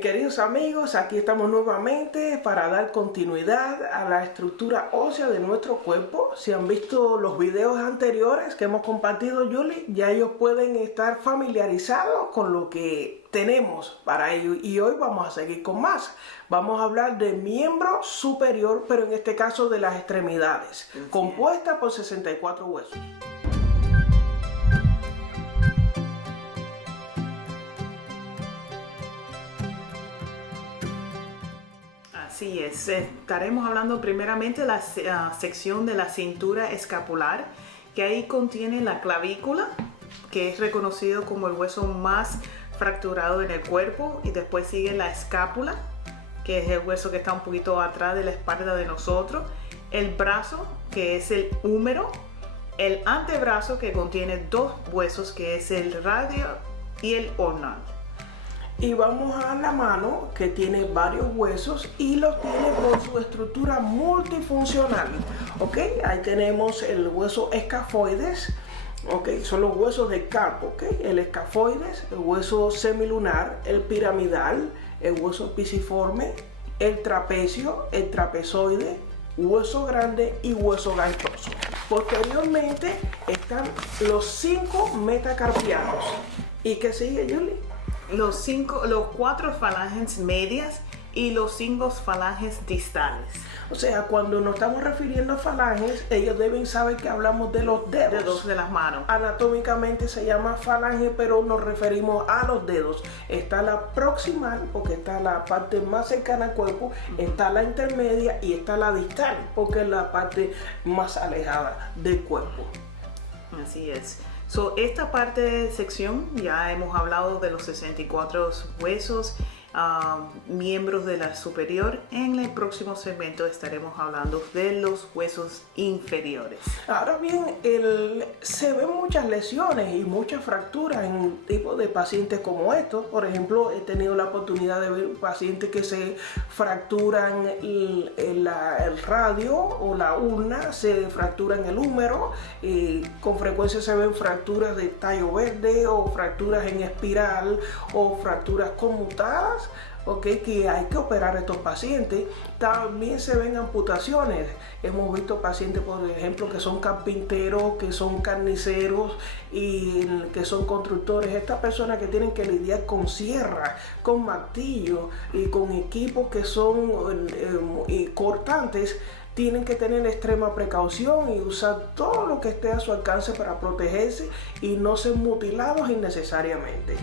Queridos amigos, aquí estamos nuevamente para dar continuidad a la estructura ósea de nuestro cuerpo. Si han visto los videos anteriores que hemos compartido, Julie, ya ellos pueden estar familiarizados con lo que tenemos para ello. Y hoy vamos a seguir con más. Vamos a hablar del miembro superior, pero en este caso de las extremidades, compuesta por 64 huesos. Así es, estaremos hablando primeramente de la sección de la cintura escapular, que ahí contiene la clavícula, que es reconocido como el hueso más fracturado en el cuerpo, y después sigue la escápula, que es el hueso que está un poquito atrás de la espalda de nosotros, el brazo, que es el húmero, el antebrazo, que contiene dos huesos, que es el radio y el ulnar. Y vamos a la mano, que tiene varios huesos y los tiene por su estructura multifuncional. ¿Ok? Ahí tenemos el hueso escafoides. ¿Ok? Son los huesos del carpo. ¿Ok? El escafoides, el hueso semilunar, el piramidal, el hueso pisiforme, el trapecio, el trapezoide, hueso grande y hueso ganchoso. Posteriormente están los 5 metacarpianos. ¿Y qué sigue, Julie? Los 4 falanges medias y los 5 falanges distales. O sea, cuando nos estamos refiriendo a falanges, ellos deben saber que hablamos de los dedos. De las manos. Anatómicamente se llama falange, pero nos referimos a los dedos. Está la proximal, porque está la parte más cercana al cuerpo, está la intermedia y está la distal, porque es la parte más alejada del cuerpo. Así es. Esta parte de sección ya hemos hablado de los 64 huesos, miembros de la superior. En el próximo segmento estaremos hablando de los huesos inferiores. Ahora bien, se ven muchas lesiones y muchas fracturas en tipo de pacientes como estos. Por ejemplo, he tenido la oportunidad de ver pacientes que se fracturan el radio o la ulna, se fracturan el húmero, con frecuencia se ven fracturas de tallo verde o fracturas en espiral o fracturas conmutadas. Okay, que hay que operar a estos pacientes. También se ven amputaciones. Hemos visto pacientes, por ejemplo, que son carpinteros, que son carniceros y que son constructores. Estas personas que tienen que lidiar con sierra, con martillo y con equipos que son cortantes, tienen que tener extrema precaución y usar todo lo que esté a su alcance para protegerse y no ser mutilados innecesariamente.